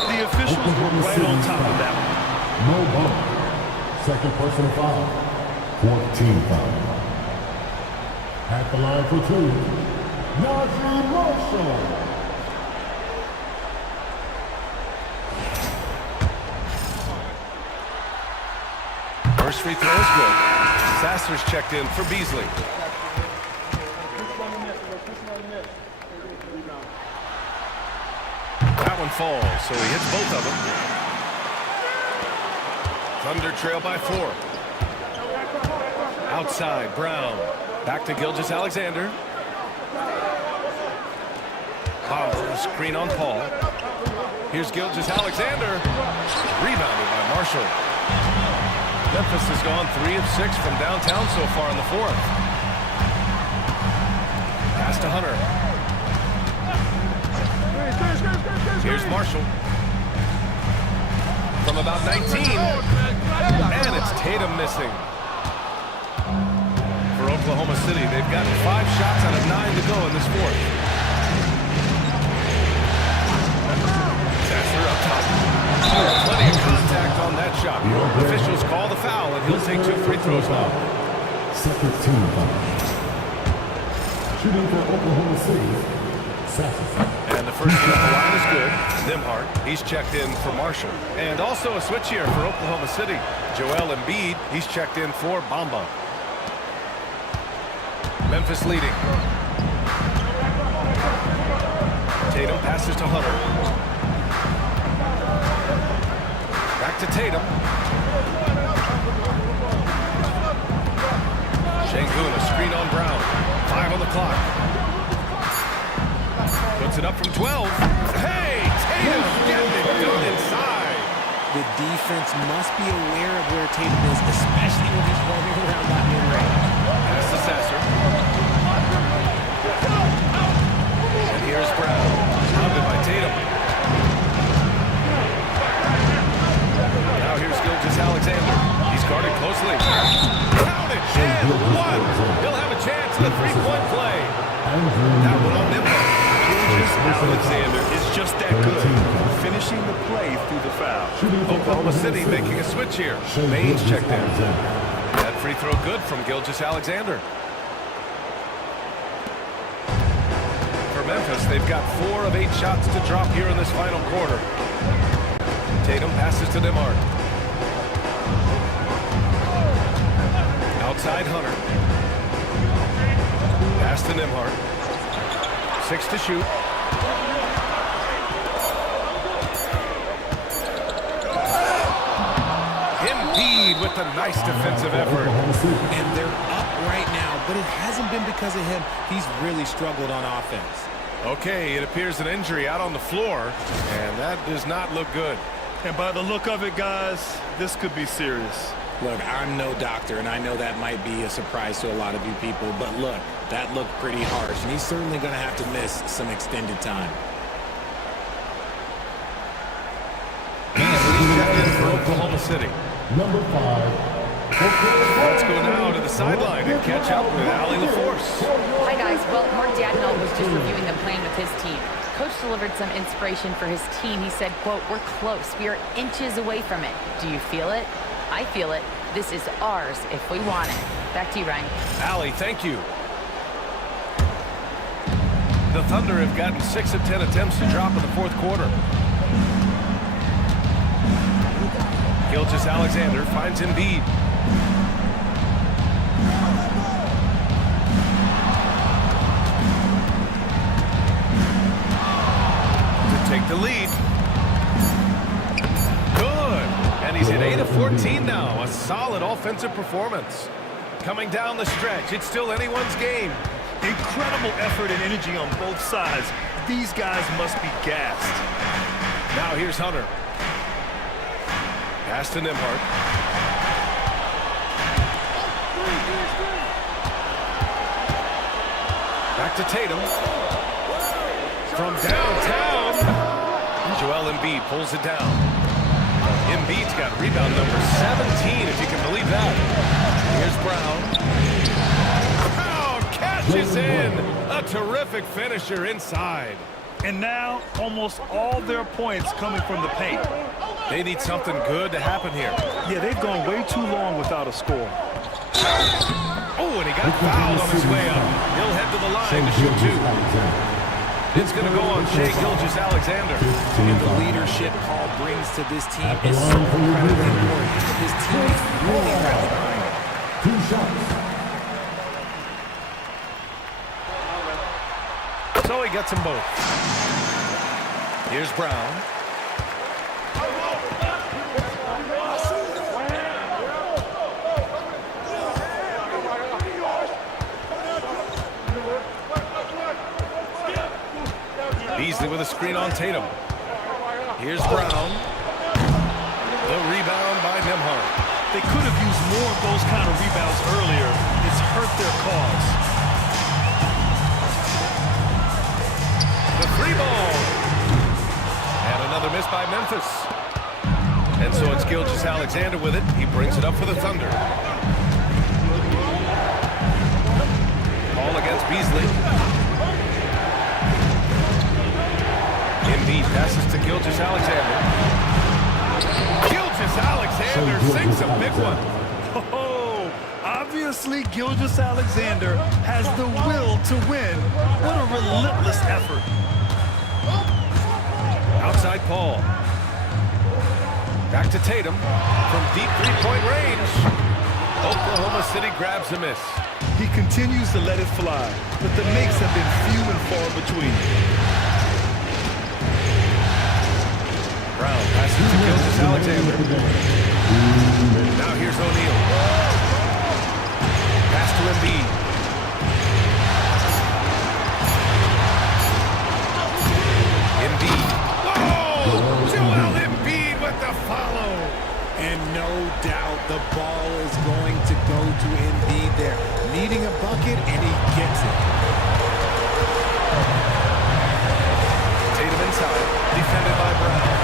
The officials were right on top of that one. No ball. Second personal foul. 14 foul. At the line for 2. Najee Marshall. First free throw is good. Sasser's checked in for Beasley. That one falls, so he hits both of them. Thunder trail by 4. Outside, Brown. Back to Gilgeous-Alexander. Screen on Paul. Here's Gilgeous-Alexander. Rebounded by Marshall. Memphis has gone 3 of 6 from downtown so far in the fourth. Pass to Hunter. Here's Marshall. From about 19. And it's Tatum missing. For Oklahoma City, they've gotten 5 shots out of 9 to go in this fourth. Sasser up top. Plenty of contact on that shot. Officials call the foul, and he'll take 2 free throws now. Second team foul. Shooting for Oklahoma City. Sasser. And the first one at the line is good. Nembhard, he's checked in for Marshall. And also a switch here for Oklahoma City. Joel Embiid, he's checked in for Bamba. Memphis leading. Tatum passes to Hunter. Back to Tatum. Şengün, a screen on Brown. 5 on the clock. Puts it up from 12. Hey, Tatum getting it done inside. The defense must be aware of where Tatum is, especially when he's roaming around that mid-range. Pass to Sasser. And here's Brown. Pounded by Tatum. Now here's Gilgeous-Alexander. He's guarded closely. Counted and one. He'll have a chance in the three-point play. That one on them. Gilgeous-Alexander is just that good, finishing the play through the foul. Oklahoma City making a switch here. Baines checked in. That free throw good from Gilgeous-Alexander. For Memphis, they've got 4 of 8 shots to drop here in this final quarter. Tatum passes to Nembhard. Outside Hunter. Pass to Nembhard. 6 to shoot. Embiid with the nice defensive effort. And they're up right now, but it hasn't been because of him. He's really struggled on offense. Okay, it appears an injury out on the floor, and that does not look good. And by the look of it, guys, this could be serious. Look, I'm no doctor, and I know that might be a surprise to a lot of you people, but look, that looked pretty harsh, and he's certainly going to have to miss some extended time. For Oklahoma City. Number 5. Let's go now to the sideline and catch up with Allie LaForce. Hi, guys. Well, Mark Dadnall was just reviewing the plan with his team. Coach delivered some inspiration for his team. He said, quote, "We're close. We are inches away from it. Do you feel it? I feel it. This is ours if we want it." Back to you, Ryan. Allie, thank you. The Thunder have gotten 6 of 10 attempts to drop in the fourth quarter. Gilgeous-Alexander finds Embiid. To take the lead. Good. And he's at 8 of 14 now. A solid offensive performance. Coming down the stretch, it's still anyone's game. Incredible effort and energy on both sides. These guys must be gassed. Now here's Hunter. Pass to Nembhard. Back to Tatum. From downtown. Joel Embiid pulls it down. Embiid's got rebound number 17, if you can believe that. Here's Brown. Brown catches in. A terrific finisher inside. And now, almost all their points coming from the paint. They need something good to happen here. Yeah, they've gone way too long without a score. Oh, and he got fouled on his way up. He'll head to the line to shoot 2. It's going to go on Shai Gilgeous-Alexander. And the leadership Paul brings to this team is so incredibly important. His teammates really rally behind him. 2 shots. So he gets them both. Here's Brown. Beasley with a screen on Tatum. Here's Brown. The rebound by Nembhard. They could have used more of those kind of rebounds earlier. It's hurt their cause. The 3-ball. And another miss by Memphis. And so it's Gilgeous-Alexander with it. He brings it up for the Thunder. Ball against Beasley. Embiid passes to Gilgeous-Alexander. Gilgeous-Alexander sinks a big one. Oh, obviously Gilgeous-Alexander has the will to win. What a relentless effort. Outside Paul. Back to Tatum from deep three-point range. Oklahoma City grabs a miss. He continues to let it fly, but the makes have been few and far between. Brown passes to Gilgeous Gilgeous-Alexander. Now here's O'Neal. Pass to Embiid. Embiid. Whoa! Joel Embiid with the follow. And no doubt the ball is going to go to Embiid there. Needing a bucket, and he gets it. Tatum inside, defended by Brown.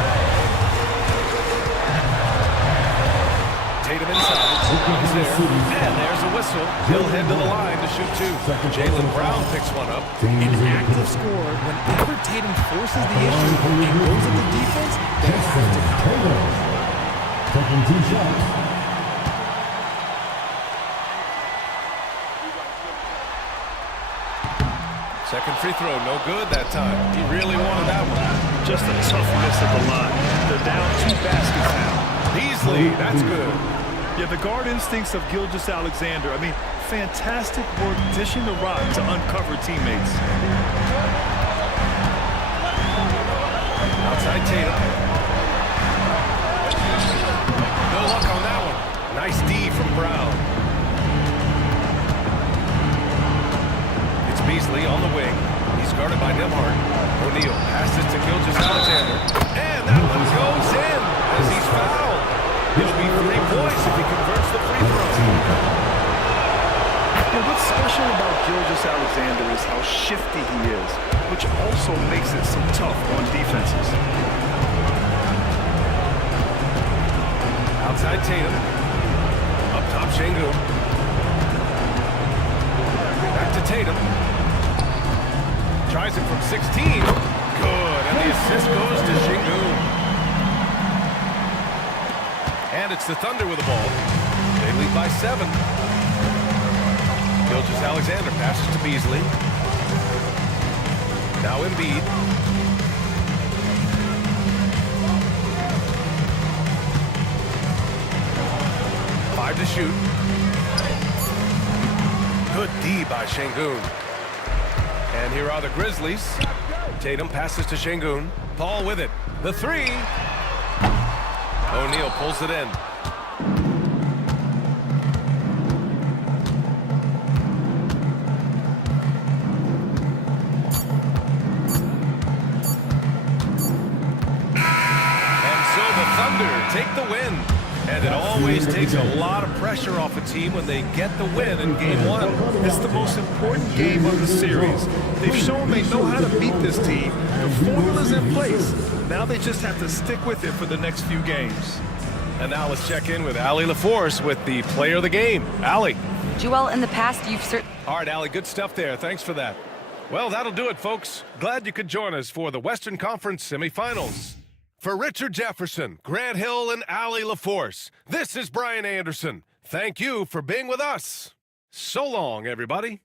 Tatum inside, he's there, and there's a whistle. He'll head to the line to shoot two. Jaylen Brown picks one up. An active scorer, whenever Tatum forces the issue and goes at the defense, they have to counter. Taking 2 shots. Second free throw, no good that time. He really wanted that one. Just a tough miss at the line. They're down 2 baskets now. Beasley, that's good. Yeah, the guard instincts of Gilgeous-Alexander. I mean, fantastic work dishing the rock to uncover teammates. Outside Tatum. No luck on that one. Nice D from Brown. It's Beasley on the wing. He's guarded by Nembhard. O'Neal passes to Gilgeous-Alexander. And that one goes in as he's fouled. It'll be 3 points if he converts the free throw. Yeah, what's special about Gilgeous-Alexander is how shifty he is, which also makes it so tough on defenses. Outside Tatum. Up top Şengün. Back to Tatum. Tries it from 16. Good. And the assist goes to Şengün. And it's the Thunder with the ball. They lead by 7. Gilgeous-Alexander passes to Beasley. Now Embiid. Five to shoot. Good D by Şengün. And here are the Grizzlies. Tatum passes to Şengün. Paul with it. The 3. O'Neal pulls it in. And so the Thunder take the win. And it always takes a lot of pressure off a team when they get the win in Game 1. It's the most important game of the series. They've shown they know how to beat this team. The formula's in place. Now they just have to stick with it for the next few games. And now let's check in with Allie LaForce with the player of the game. Allie. Joel, in the past, you've certainly... All right, Allie, good stuff there. Thanks for that. Well, that'll do it, folks. Glad you could join us for the Western Conference semifinals. For Richard Jefferson, Grant Hill, and Allie LaForce, this is Brian Anderson. Thank you for being with us. So long, everybody.